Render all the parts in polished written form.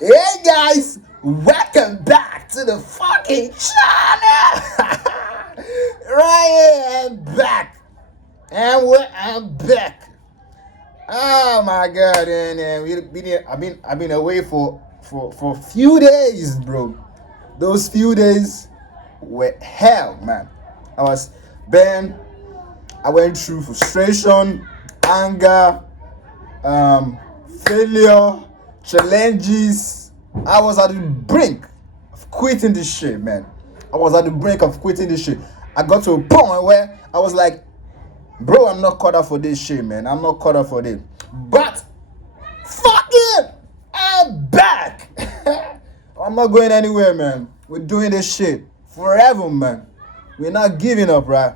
Hey guys, welcome back to the fucking channel. Right here, I'm back, I'm back. Oh my god, and I've been away for few days, bro. Those few days were hell, man. I was Ben. I went through frustration, anger, um, failure, challenges. I was at the brink of quitting this shit, man. I was at the brink of quitting this shit. I got to a point where I was like, bro, I'm not cut out for this shit, man. I'm not cut out for this. But fuck it, I'm back. I'm not going anywhere, man. We're doing this shit forever, man. We're not giving up, right?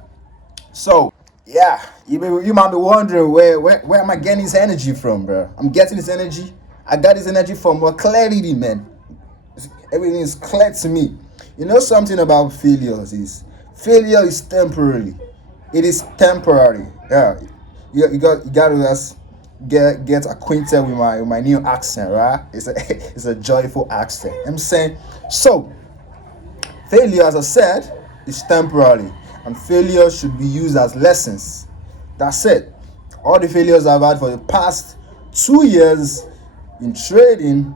So, yeah, you might be wondering where am I getting this energy from, bro? I'm getting this energy. I got this energy from more clarity, man. Everything is clear to me. You know something about failure is temporary. It is temporary. Yeah, you got to just get acquainted with my new accent, right? It's a it's a joyful accent. I'm saying so. Failure, as I said, is temporary, and failure should be used as lessons. That's it. All the failures I've had for the past 2 years in trading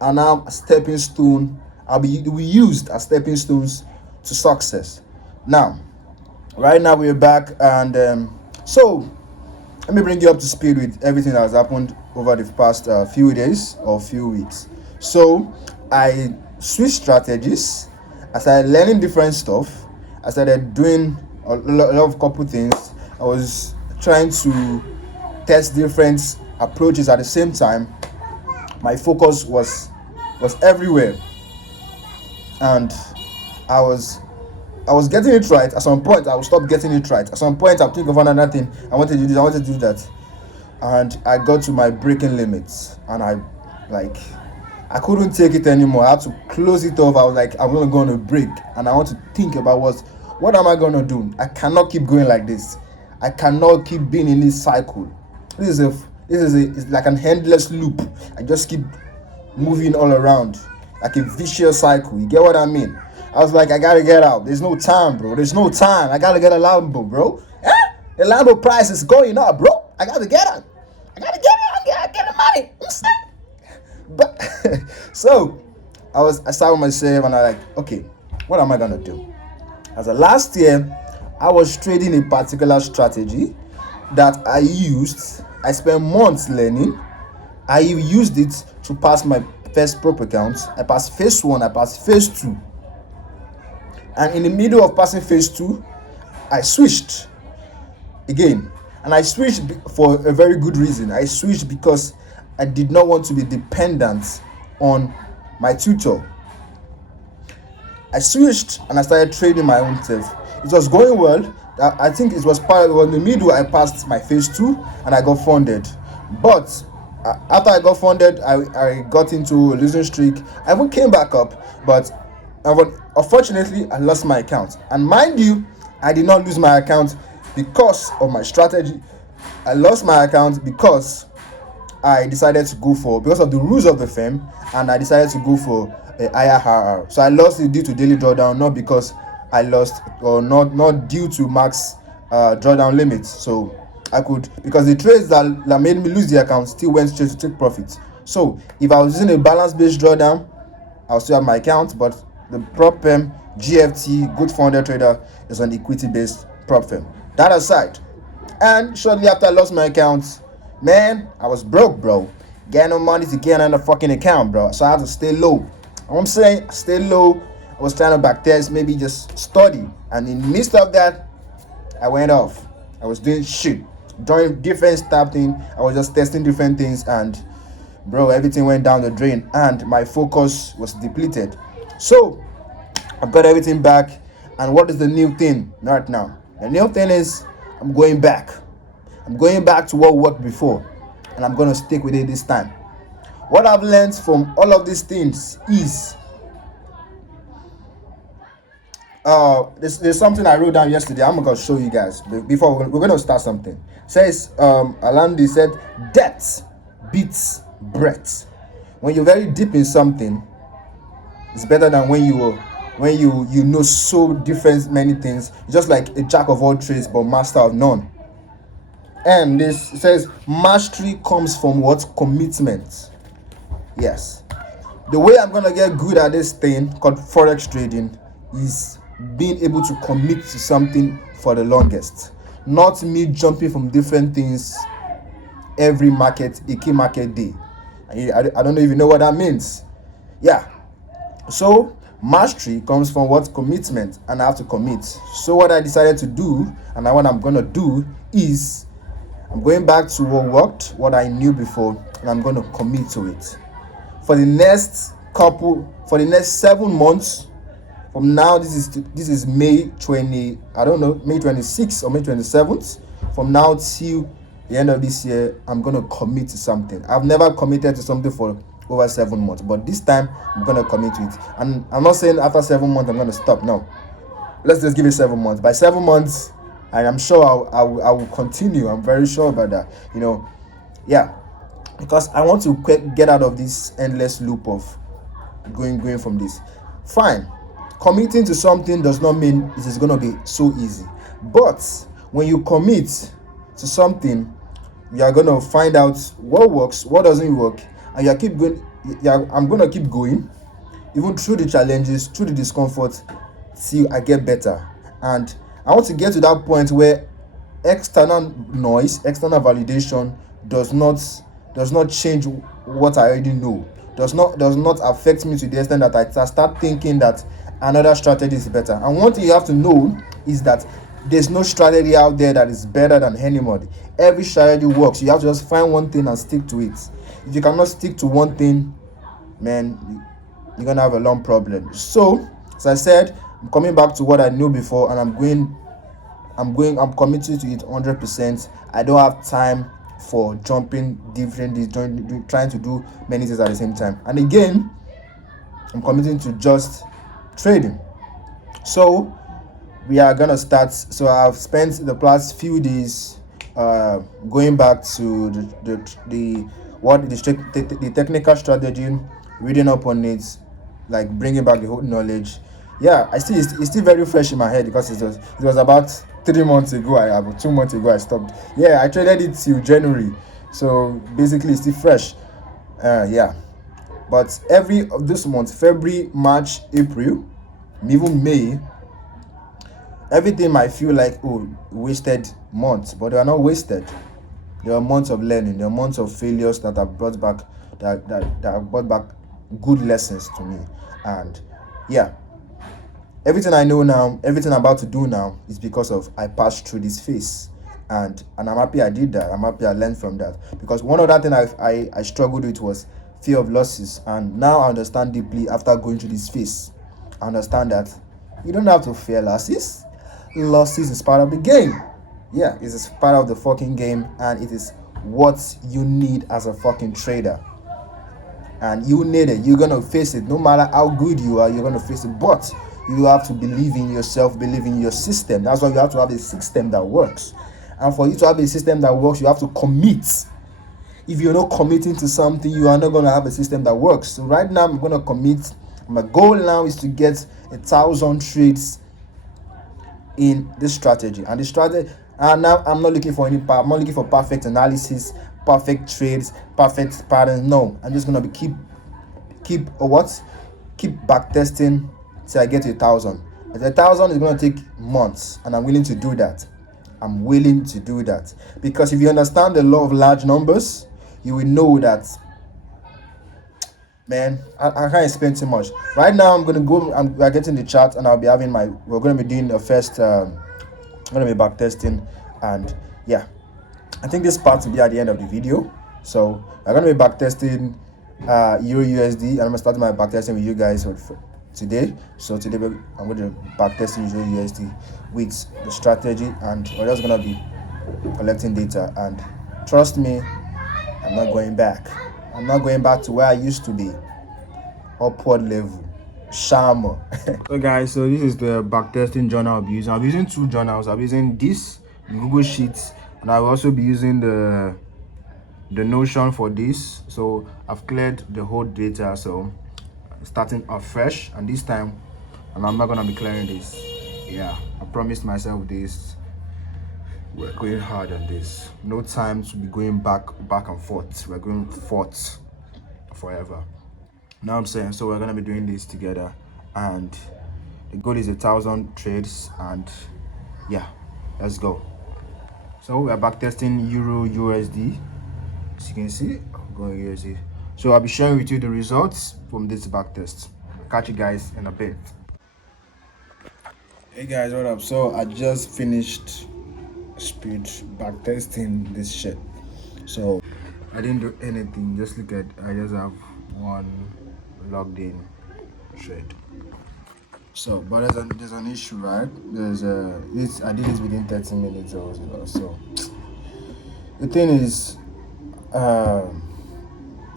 are now a stepping stone. Will be used as stepping stones to success. Now, right now we're back, and so let me bring you up to speed with everything that has happened over the past few days or few weeks. So I switched strategies. I started learning different stuff. I started doing a lot of couple things. I was trying to test different approaches at the same time. My focus was everywhere, and I was I was getting it right. At some point, I will stop getting it right. At some point, I'll think of another thing. I want to do this. I want to do that, and I got to my breaking limits, and like I couldn't take it anymore. I had to close it off. I was like, I'm gonna go on a break, and I want to think about what am I gonna do? I cannot keep going like this. I cannot keep being in this cycle. It's like an endless loop. I just keep moving all around like a vicious cycle. You get what I mean? I was like, I gotta get out. There's no time, bro. There's no time. I gotta get a Lambo, bro. Eh? The Lambo price is going up, bro. I gotta get out. I gotta get out. I gotta get the money. I'm saying. But so I started with myself, and I like, okay, what am I gonna do? As a last year, I was trading a particular strategy that I used. I spent months learning. I used it to pass my first prop account. I passed phase one. I passed phase two. And in the middle of passing phase two, I switched again. And I switched for a very good reason. I switched because I did not want to be dependent on my tutor. I switched and I started trading my own self. It was going well. I think it was in the middle. I passed my phase two and I got funded. But after I got funded, I got into a losing streak. I even came back up, but unfortunately, I lost my account. And mind you, I did not lose my account because of my strategy. I lost my account because I decided to go for, because of the rules of the firm, and I decided to go for a IRR. So I lost it due to daily drawdown, not because I lost, or not due to max drawdown limits. So I could, because the trades that made me lose the account still went straight to take profits. So if I was using a balance based drawdown, I'll still have my account, but the prop firm, GFT, Good Founder Trader, is an equity based prop firm. That aside, and shortly after I lost my account, man, I was broke, bro. Getting no money to get on the fucking account, bro. So I had to stay low. You know what I'm saying? Stay low. I was trying to backtest, maybe just study. And in the midst of that, I went off. I was doing shit. Doing different stuff thing. I was just testing different things, and bro, everything went down the drain and my focus was depleted. So I've got everything back. And what is the new thing right now? The new thing is I'm going back. I'm going back to what worked before, and I'm gonna stick with it this time. What I've learned from all of these things is there's something I wrote down yesterday. I'm gonna show you guys before we're gonna start something. It says Alandi said depth beats breadth. when you're very deep in something, it's better than when you know so different many things. It's just like a jack of all trades but master of none. And this says mastery comes from what? Commitment. Yes. The way I'm gonna get good at this thing called forex trading is being able to commit to something for the longest, not me jumping from different things every market, a key market day. I don't know if you know what that means. Yeah. So mastery comes from what? Commitment, and I have to commit. So what I decided to do, and what I'm gonna do is I'm going back to what worked, what I knew before, and I'm gonna commit to it for the next 7 months. From now, this is May 20, I don't know, May 26th or May 27th. From now till the end of this year, I'm gonna commit to something. I've never committed to something for over 7 months, but this time I'm gonna commit to it. And I'm not saying after 7 months I'm gonna stop. No, let's just give it 7 months. By 7 months, I am sure I will continue. I'm very sure about that. Yeah, because I want to get out of this endless loop of going from this. Fine, committing to something does not mean it is going to be so easy, but when you commit to something, you are going to find out what works, what doesn't work, and you keep going. I'm going to keep going even through the challenges, through the discomfort, till I get better. And I want to get to that point where external noise, external validation does not change what I already know, does not affect me to the extent that I start thinking that another strategy is better. And one thing you have to know is that there's no strategy out there that is better than anybody. Every strategy works. You have to just find one thing and stick to it. If you cannot stick to one thing, man, you're gonna have a long problem. So, as I said, I'm coming back to what I knew before, and I'm committed to it 100%. I don't have time for jumping different, trying to do many things at the same time. And again, I'm committing to just trading. So we are gonna start. So I've spent the past few days going back to the technical strategy, reading up on it, like bringing back the whole knowledge. Yeah, it's still very fresh in my head because it was about 3 months ago. About 2 months ago I stopped. Yeah, I traded it till January, so basically it's still fresh. Yeah, but every of this month, February, March, April, even May, everything might feel like wasted months, but they are not wasted. There are months of learning. There are months of failures that have brought back good lessons to me. And yeah, everything I know now, everything I'm about to do now is because of I passed through this phase, and I'm happy I did that. I'm happy I learned from that, because one other thing I struggled with was fear of losses, and now I understand deeply after going through this phase. I understand that you don't have to fear losses. Losses is part of the game. Yeah, it is part of the fucking game, and it is what you need as a fucking trader. And you need it. You're gonna face it. No matter how good you are, you're gonna face it. But you have to believe in yourself, believe in your system. That's why you have to have a system that works. And for you to have a system that works, you have to commit. If you're not committing to something, you are not gonna have a system that works. So right now, I'm gonna commit. My goal now is to get 1,000 trades in this strategy. And the strategy, and now I'm not looking for I'm not looking for perfect analysis, perfect trades, perfect patterns. No, I'm just gonna keep back testing till I get to 1,000. 1,000 is gonna take months, and I'm willing to do that. I'm willing to do that, because if you understand the law of large numbers, you will know that, man, I can't explain too much. Right now, we're getting the chart, and we're gonna be doing the first. I'm gonna be back testing, and yeah, I think this part will be at the end of the video. So I'm gonna be back testing Euro USD, and I'm gonna start my back testing with you guys today. So today I'm going to back testing Euro USD with the strategy, and we're just gonna be collecting data. And trust me, I'm not going back. I'm not going back to where I used to be. Upward level. Shama. So guys, so this is the backtesting journal I'll be using. I'll be using 2 journals. I'll be using this, the Google Sheets, and I'll also be using the the Notion for this. So I've cleared the whole data, so starting afresh, and this time, and I'm not gonna be clearing this. Yeah, I promised myself this. We're going hard on this. No time to be going back and forth. We're going forth forever. Now I'm saying, so we're gonna be doing this together, and the goal is 1,000 trades, and yeah, let's go. So we're back testing Euro USD. As you can see, I'm going USD. So I'll be sharing with you the results from this back test. Catch you guys in a bit. Hey guys, what up? So I just finished speed back testing this shit. So I didn't do anything. Just look at, I just have one logged in trade. So, but there's an issue, right? I did this within 30 minutes or so. So the thing is,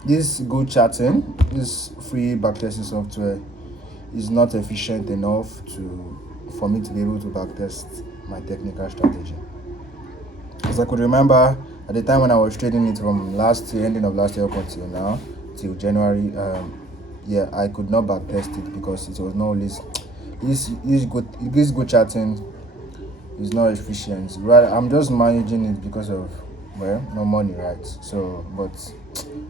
this Go Chatting, this free backtesting software, is not efficient enough for me to be able to backtest my technical strategy. As I could remember at the time when I was trading it from last year, ending of last year up until now, till January, yeah, I could not backtest it because it was not always this Go Chatting is not efficient. Right, I'm just managing it because of, well, no money, right? So, but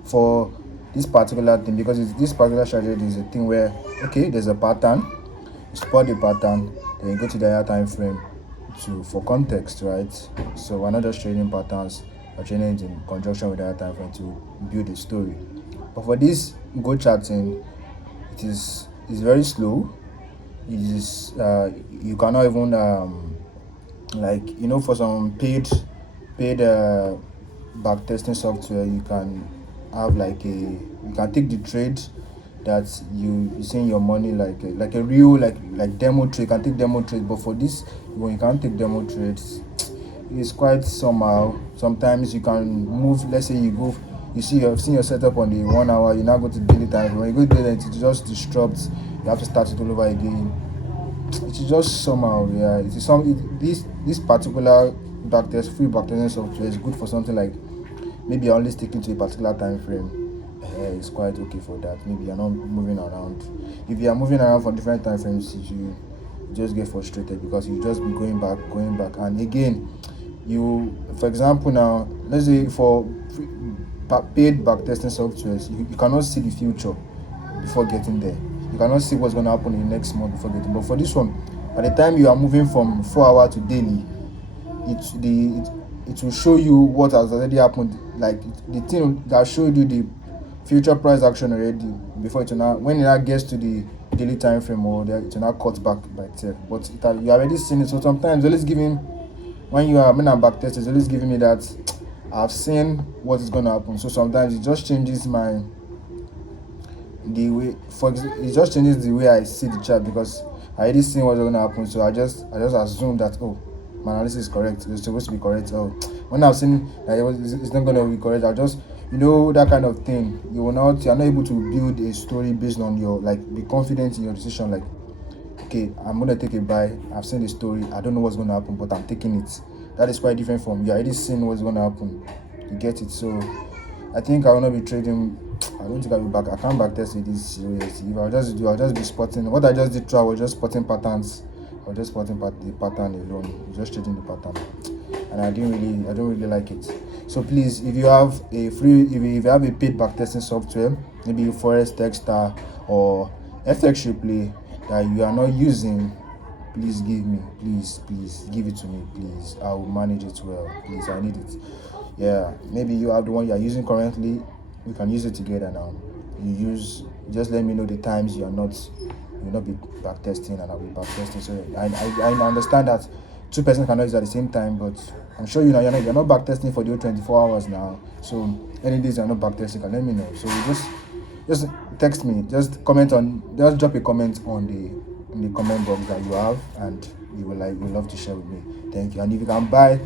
for this particular thing, because this particular strategy is a thing where, okay, there's a pattern, you spot the pattern, then you go to the higher time frame for context, right? So we're not just trading patterns, we're trading it in conjunction with the higher time frame to build a story. But for this Go Chatting, it's very slow. It is you cannot even like, you know, for some paid backtesting software, you can have you can take the trade that you see in your money like a real like demo trade. You can take demo trades, but for this, when you can't take demo trades, it's quite somehow. Sometimes you can move. Let's say you see you've seen your setup on the 1 hour, you now go to daily time. When you go to daily, it just disrupts. You have to start it all over again. It is just somehow, yeah. This particular free backtesting software is good for something like maybe you're only sticking to a particular time frame. It's quite okay for that. Maybe you're not moving around. If you are moving around for different time frames, you just get frustrated because you just be going back, and again, for example, now let's say for paid backtesting softwares, you cannot see the future before getting there. You cannot see what's going to happen in the next month before getting. But for this one, by the time you are moving from 4 hour to daily, it will show you what has already happened. Like the thing that showed you the future price action already before it will now, when it now gets to the daily time frame, or it will now cut back by itself. But you already seen it. So sometimes always giving, when you are when I'm back testing, it's always giving me that I've seen what is going to happen. So sometimes it just changes it just changes the way I see the chart, because I already seen what's going to happen. So I just assume that, oh, my analysis is correct. It's supposed to be correct. Oh, when I've seen that it's not going to be correct, I just, that kind of thing. You're not able to build a story based on your, be confident in your decision. Like, okay, I'm going to take a buy. I've seen the story. I don't know what's going to happen, but I'm taking it. That is quite different from you already seen what's going to happen. You get it? So I think I will not be trading. I don't think I'll be back. I can't backtest with this seriously. If I'll just be spotting. What I just did I was just spotting patterns. I was just spotting the pattern alone. Just trading the pattern. And I don't really like it. So please, if you have if you have a paid backtesting software, maybe Forex Techstar or FX Replay that you are not using, please give it to me, please. I will manage it well, please. I need it. Yeah, maybe you have the one you are using currently. We can use it together now. Just let me know the times you'll not be backtesting, and I'll be backtesting. So I understand that two persons cannot use at the same time, but I'm sure you're not backtesting for the 24 hours now. So any days you're not backtesting, can let me know. So just text me, just drop a comment on the comment box that you have, and you will love to share with me. Thank you. And if you can buy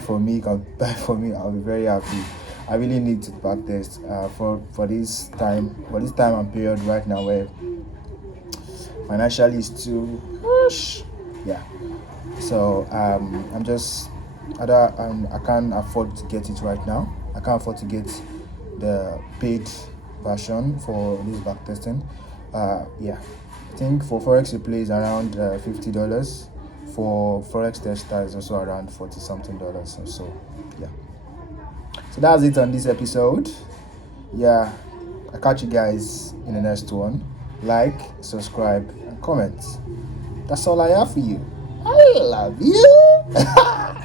for me, I'll be very happy. I really need to backtest for this time and period right now where financially is too yeah. So I can't afford to get it right now. I can't afford to get the paid version for this back testing. Yeah, I think for Forex Replay is around $50. For Forex Tester is also around 40 something dollars or so. Yeah. So that's it on this episode. Yeah, I'll catch you guys in the next one. Like, subscribe, and comment. That's all I have for you. I love you.